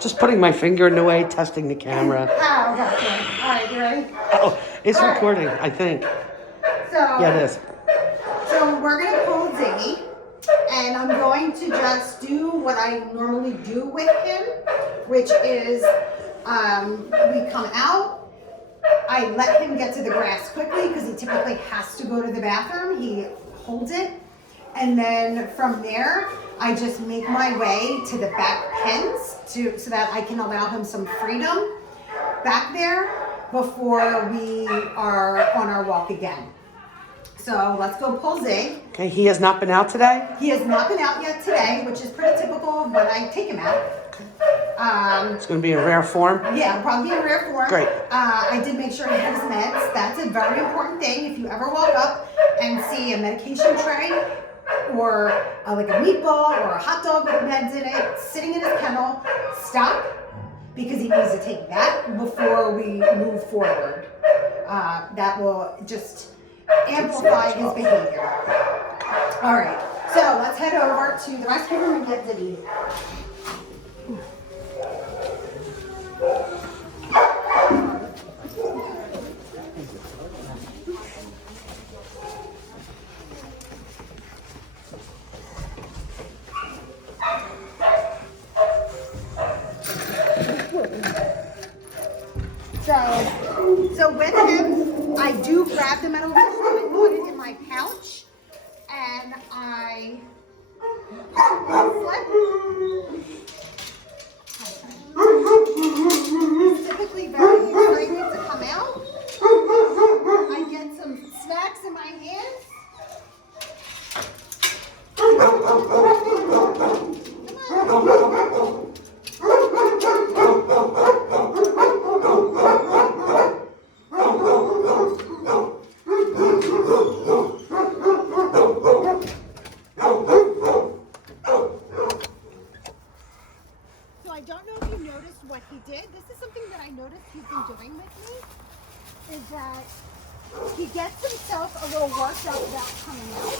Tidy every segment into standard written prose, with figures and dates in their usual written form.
Just putting my finger in the way, testing the camera. Oh, gotcha. All right, you ready? Oh, it's recording, I think. Yeah, it is. So we're going to pull Ziggy, and I'm going to just do what I normally do with him, which is we come out, I let him get to the grass quickly because he typically has to go to the bathroom. He holds it, and then from there, I just make my way to the back pens so that I can allow him some freedom back there before we are on our walk again. So let's go pull Zig. Okay, he has not been out today? He has not been out yet today, which is pretty typical of when I take him out. It's going to be in rare form? Yeah, probably in rare form. Great. I did make sure he had his meds. That's a very important thing. If you ever walk up and see a medication tray or like a meatball or a hot dog with meds in it sitting in his kennel, stop, because he needs to take that before we move forward. That will just amplify his behavior. All right, so let's head over to the rescue room and get Ziggy. So with him, I do grab the metal leash and I put it in my pouch, and I flip. He's typically very excited to come out. I get some snacks in my hands. I don't know if you noticed what he did. This is something that I noticed he's been doing with me, is that he gets himself a little worked up about coming out.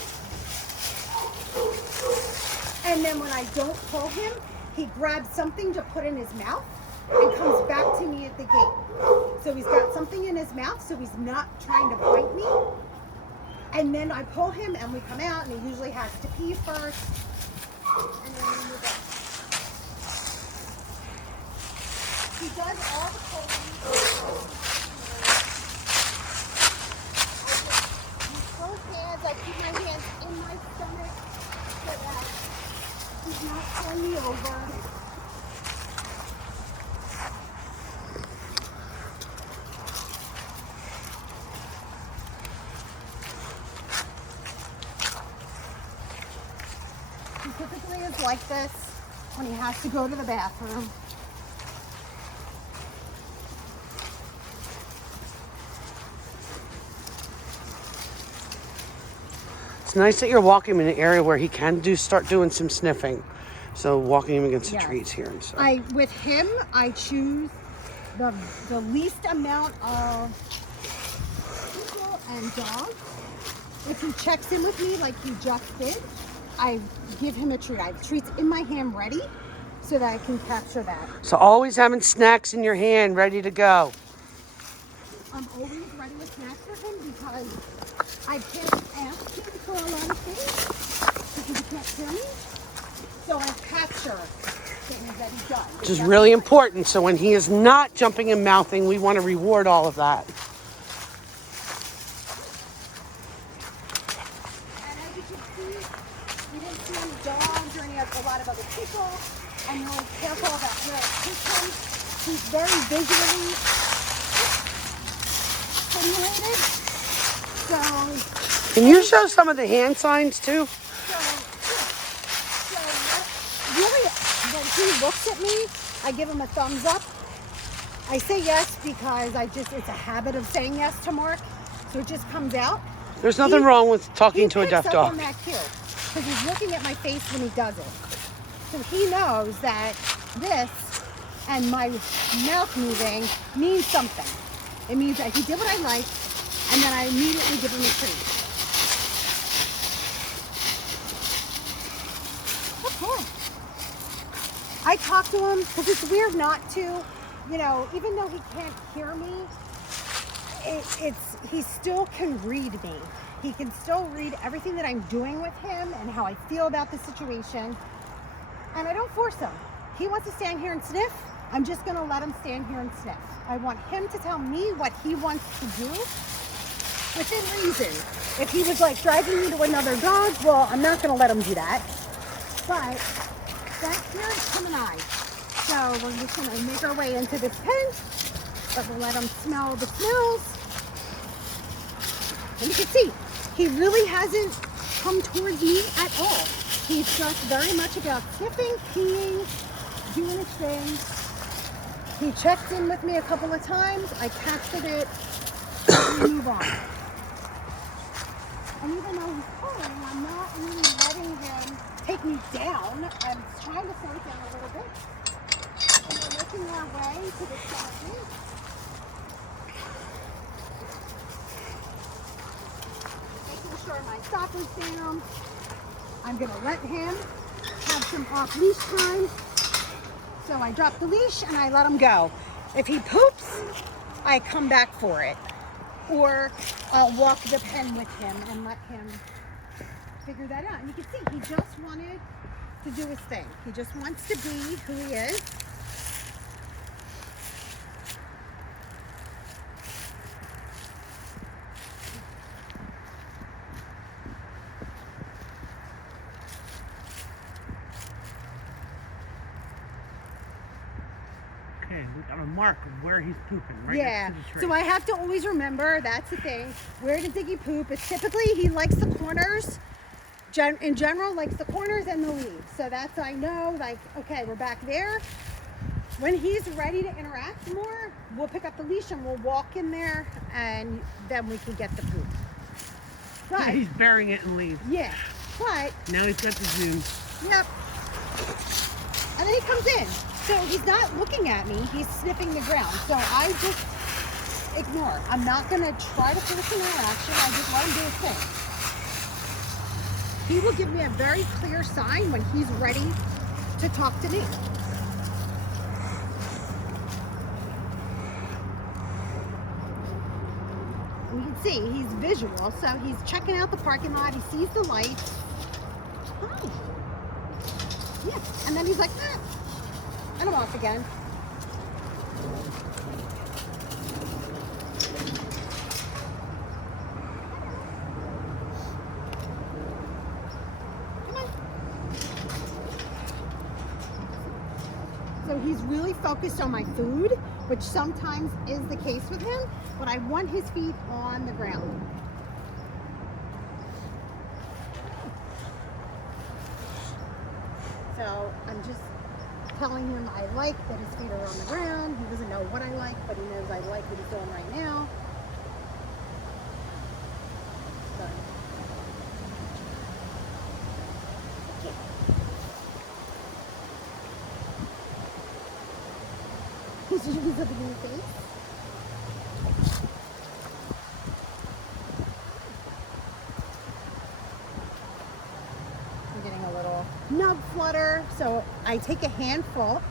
And then when I don't pull him, he grabs something to put in his mouth and comes back to me at the gate. So he's got something in his mouth, so he's not trying to bite me. And then I pull him and we come out, and he usually has to pee first. And then we move on. He does all the pulling. I use both hands. I keep my hands in my stomach so that he's not pulling me over. He typically is like this when he has to go to the bathroom. It's nice that you're walking him in an area where he can start doing some sniffing. So walking him against the trees here and stuff. With him, I choose the least amount of people and dogs. If he checks in with me like he just did, I give him a treat. I have treats in my hand ready so that I can capture that. So always having snacks in your hand ready to go. I'm always ready with snacks for him because I can't ask him for a lot of things because he can't hear me. So I capture things that he does. Which is really important. So when he is not jumping and mouthing, we want to reward all of that. And as you can see, we didn't see any dogs or a lot of other people. I'm really careful about where I take him. He's very visually stimulated. So, can you show some of the hand signs too? So really, when he looks at me, I give him a thumbs up. I say yes because it's a habit of saying yes to Mark, so it just comes out. There's nothing wrong with talking to a deaf dog. He picks up on that too, because he's looking at my face when he does it. So he knows that this and my mouth moving means something. It means that he did what I like, and then I immediately give him a treat. Okay. I talk to him because it's weird not to, you know, even though he can't hear me, he still can read me. He can still read everything that I'm doing with him and how I feel about the situation. And I don't force him. He wants to stand here and sniff. I'm just going to let him stand here and sniff. I want him to tell me what he wants to do within reason. If he was like dragging me to another dog, well, I'm not going to let him do that. But back here is him and I. So we're just going to make our way into this pen, but we'll let him smell the smells. And you can see, he really hasn't come towards me at all. He's just very much about sniffing, peeing, doing his thing. He checked in with me a couple of times. I captured it, and we move on. And even though he's pulling, I'm not really letting him take me down. I'm trying to slow it down a little bit. And we're making our way to the side. Making sure my stopper's down. I'm going to let him have some off-leash time. So I drop the leash and I let him go. If he poops, I come back for it. Or I'll walk the pen with him and let him figure that out. And you can see he just wanted to do his thing. He just wants to be who he is. Okay, we got a mark of where he's pooping, right Yeah, next to the so tree. I have to always remember, that's the thing. Where does Ziggy poop? It's typically, he likes the corners. In general, likes the corners and the leaves. So that's, I know, like, okay, we're back there. When he's ready to interact more, we'll pick up the leash and we'll walk in there and then we can get the poop. But, Yeah, he's burying it in leaves. yeah, but, Now he's got the zoom. yep. And then he comes in. So he's not looking at me, he's sniffing the ground. So I just ignore. I'm not gonna try to force an interaction, I just let him do his thing. He will give me a very clear sign when he's ready to talk to me. And you can see, he's visual, so he's checking out the parking lot, he sees the lights. Hi. Yeah, and then he's like, ah. And I'm off again. Come on. So he's really focused on my food, which sometimes is the case with him, but I want his feet on the ground. So I'm just telling him I like that his feet are on the ground. He doesn't know what I like, but he knows I like what he's doing right now. So. He's looking in your face. I'm getting a little nub flutter, so I take a handful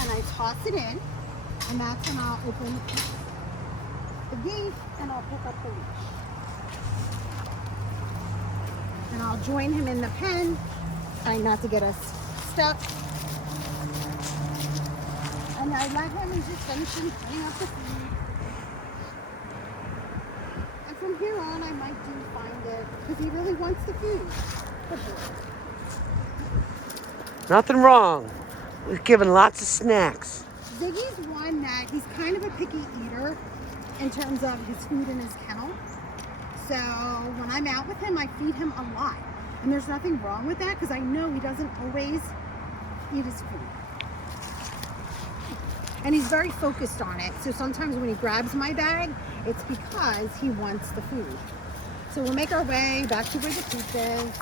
and I toss it in, and that's when I'll open the gate and I'll pick up the leash. And I'll join him in the pen, trying not to get us stuck. And I let him just finish cleaning up the food. And from here on, I might do find it, because he really wants the food. Good boy. Nothing wrong with giving lots of snacks. Ziggy's one that he's kind of a picky eater in terms of his food in his kennel. So when I'm out with him, I feed him a lot. And there's nothing wrong with that because I know he doesn't always eat his food. And he's very focused on it. So sometimes when he grabs my bag, it's because he wants the food. So we'll make our way back to where the poop is.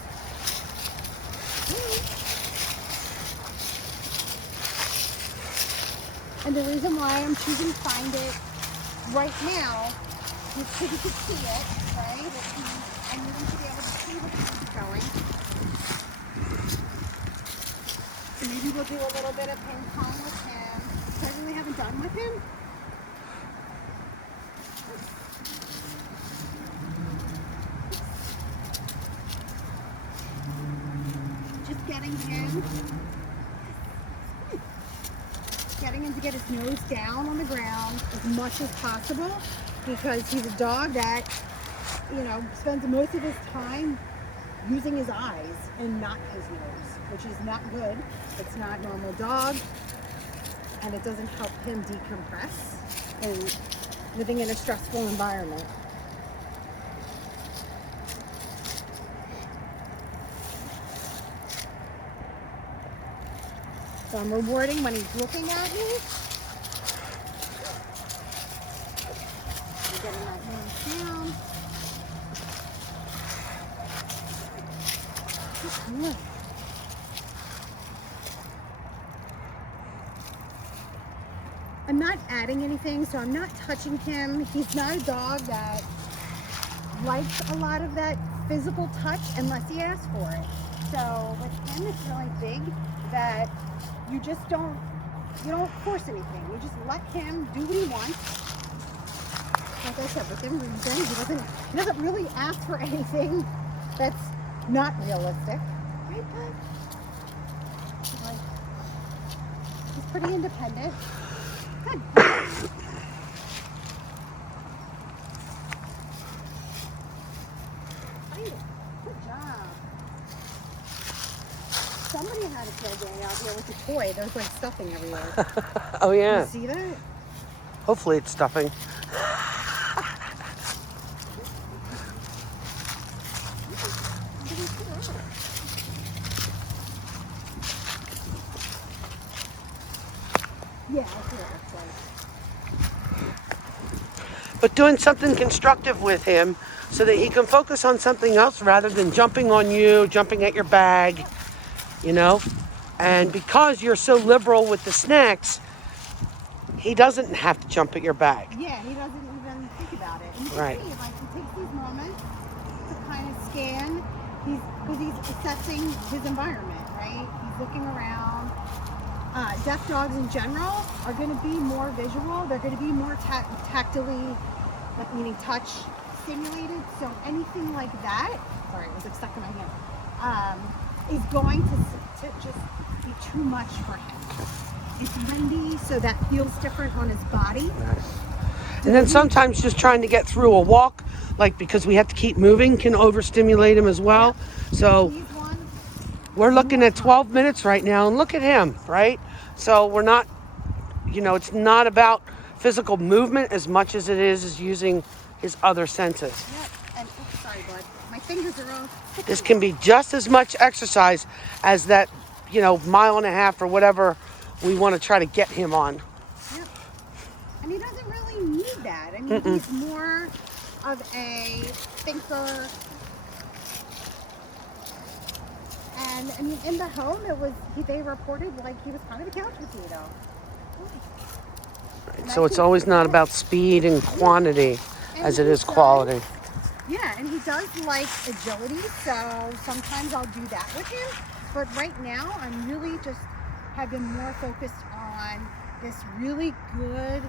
And the reason why I'm choosing to find it right now is because you can see it, right? I need him to be able to see where the food's going. maybe we'll do a little bit of ping pong with him, which I really haven't done with him. Just getting him to get his nose down on the ground as much as possible, because he's a dog that, you know, spends most of his time using his eyes and not his nose, which is not good. It's not a normal dog, and it doesn't help him decompress and living in a stressful environment. So I'm rewarding when he's looking at me. I'm getting that nose down. Just look. I'm not adding anything, so I'm not touching him. He's not a dog that likes a lot of that physical touch unless he asks for it. So with him, it's really big that you just don't force anything. You just let him do what he wants. Like I said, with him, he doesn't really ask for anything that's not realistic. Right, bud? Like, he's pretty independent. Good. Good job. Somebody had a play day out here with a toy. There's like stuffing everywhere. Oh yeah. You see that? Hopefully it's stuffing. Yeah, I see what it looks like. But doing something constructive with him so that he can focus on something else rather than jumping on you, jumping at your bag, you know? And because you're so liberal with the snacks, he doesn't have to jump at your bag. Yeah, he doesn't even think about it. And you can Right. see, like, he takes these moments to kind of scan. Because he's assessing his environment, right? He's looking around. Deaf dogs in general are going to be more visual. They're going to be more tactily, meaning touch stimulated. So anything like that, sorry, it was like stuck in my hand, is going to just be too much for him. It's windy, so that feels different on his body. Right. And then sometimes just trying to get through a walk, like because we have to keep moving, can overstimulate him as well. Yep. So we're looking at 12 minutes right now, and look at him, right? So we're not, you know, it's not about physical movement as much as it is using his other senses. Yep. And oops, sorry, bud. My fingers are all sticky. This can be just as much exercise as that, you know, mile and a half or whatever we want to try to get him on. Yep. And he doesn't really need that. I mean, he's more of a thinker. And I mean, in the home, they reported like he was kind of a couch potato. Right. So it's always not about speed and quantity as it is quality. Yeah, and he does like agility, so sometimes I'll do that with him. But right now, I'm really just have been more focused on this really good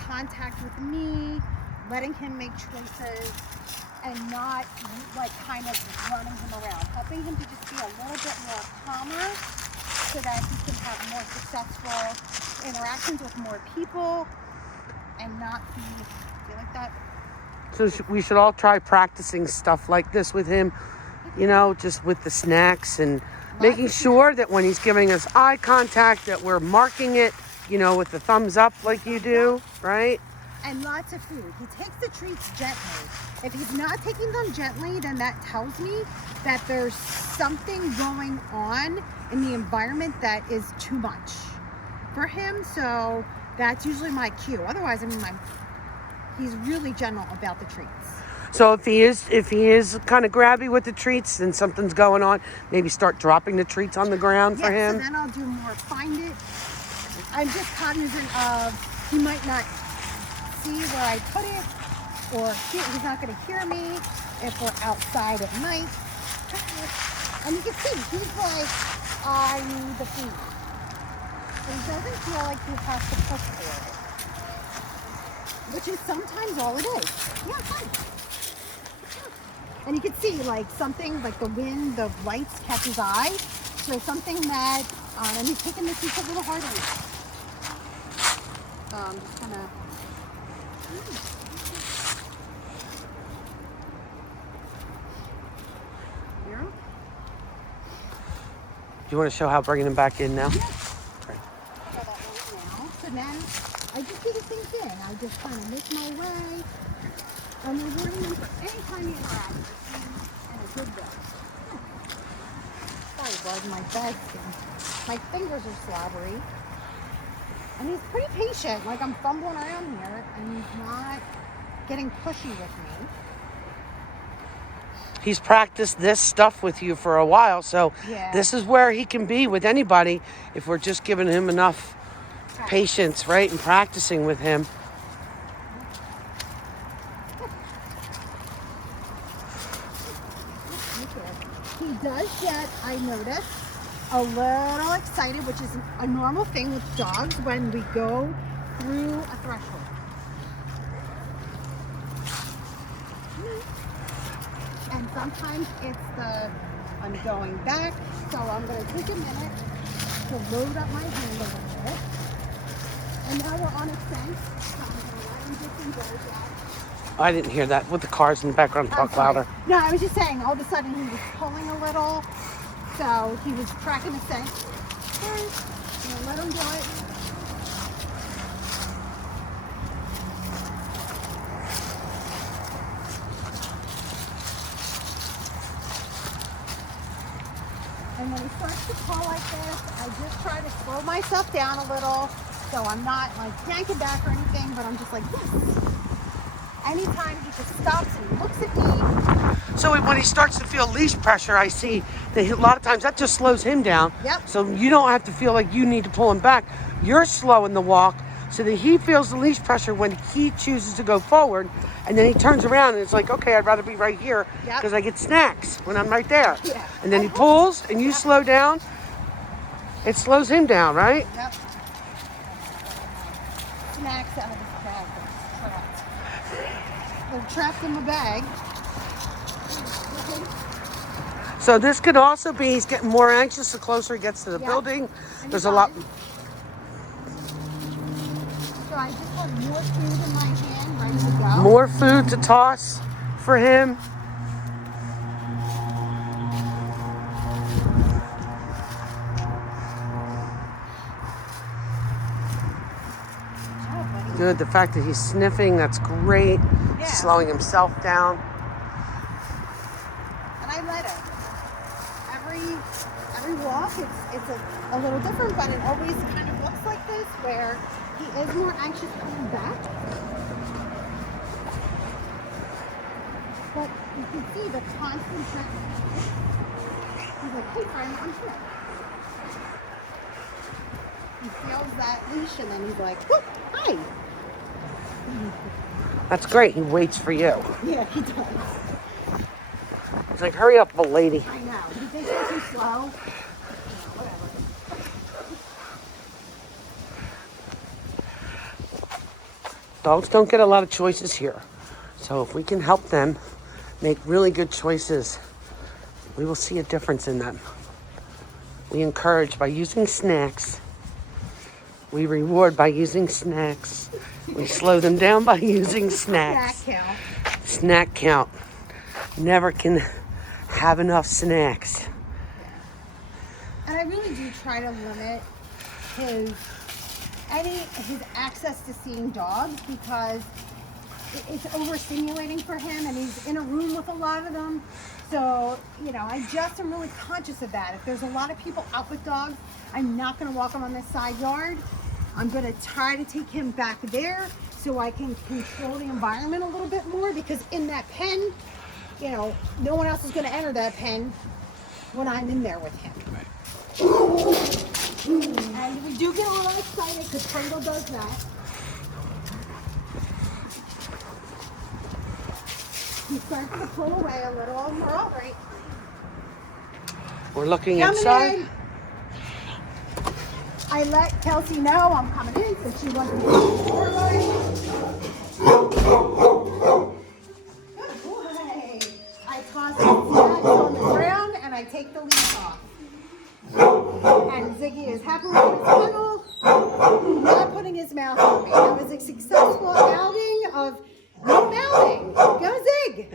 contact with me, letting him make choices, and not like kind of running him around, helping him to just be a little bit more calmer so that he can have more successful interactions with more people and not feel like that. So we should all try practicing stuff like this with him, you know, just with the snacks and making sure that when he's giving us eye contact that we're marking it, you know, with the thumbs up like you do, right? And lots of food. He takes the treats gently. If he's not taking them gently, then that tells me that there's something going on in the environment that is too much for him. So that's usually my cue. Otherwise, I mean, he's really gentle about the treats. So if he is kind of grabby with the treats and something's going on, maybe start dropping the treats on the ground for him. So then I'll do more find it. I'm just cognizant of he might not see where I put it, or he's not going to hear me if we're outside at night. And you can see he's like I need the food. But he doesn't feel like he has to push for it. Which is sometimes all it is. Yeah, fine. And you can see like something like the wind, the lights catch his eye. So something that, and he's taking this piece a little harder now. Just kind of. Here. Do you want to show how bringing him back in now? Yeah. Right. So then I just do the same thing. I just kind of make my way. I'm rewarding him for any time he interacts with me in a good way. Sorry, bud, my bed stinks. My fingers are slobbery. And he's pretty patient. Like I'm fumbling around here and he's not getting pushy with me. He's practiced this stuff with you for a while, so Yeah. this is where he can be with anybody if we're just giving him enough patience, right? And practicing with him. He does get, I notice, a little excited, which is a normal thing with dogs when we go through a threshold. And sometimes it's I'm going back, so I'm going to take a minute to load up my hand a little bit. And now we're on a scent, so I'm going to let him disengage that. I didn't hear that with the cars in the background. Talk louder. No, I was just saying, all of a sudden he was pulling a little, so he was cracking the scent. Okay, let him do it. And when he starts to pull like this, I just try to slow myself down a little, so I'm not like yanking back or anything, but I'm just like this. Anytime he just stops and looks at me. So when he starts to feel leash pressure, I see that a lot of times that just slows him down. Yep. So you don't have to feel like you need to pull him back. You're slowing the walk so that he feels the leash pressure when he chooses to go forward. And then he turns around and it's like, okay, I'd rather be right here because I get snacks when I'm right there. Yeah. And then he pulls and you slow down. It slows him down, right? Yep. Snacks out of his bag. They're trapped in the bag. So this could also be he's getting more anxious the closer he gets to the building. There's a lot. So I just have more food in my hand, ready to go. More food to toss for him. Good. The fact that he's sniffing, that's great. Yeah. Slowing himself down. And I let him. Every walk, it's a little different, but it always kind of looks like this, where he is more anxious coming back. But you can see the constant check. He's like, hey friend, I'm here. He feels that leash and then he's like, whoop, hi. That's great. He waits for you. Yeah, he does. He's like, hurry up, old lady. I know. He thinks we're too slow. Whatever. Dogs don't get a lot of choices here. So if we can help them make really good choices, we will see a difference in them. We encourage by using snacks. We reward by using snacks. We slow them down by using snacks. Snack count. Snack count. Never can have enough snacks. And I really do try to limit his access to seeing dogs because it's overstimulating for him and he's in a room with a lot of them. So, I just am really conscious of that. If there's a lot of people out with dogs, I'm not going to walk him on this side yard. I'm going to try to take him back there so I can control the environment a little bit more because in that pen, no one else is going to enter that pen when I'm in there with him. And we do get a little excited because Pringle does that. He starts to pull away a little and we're all right. We're looking Coming inside. in. I let Kelsey know I'm coming in, so she wasn't in the doorway. Good boy. I toss his snacks on the ground and I take the leash off. And Ziggy is happy with his kennel, not putting his mouth on me. That was a successful outing of no mouthing. Go Zig!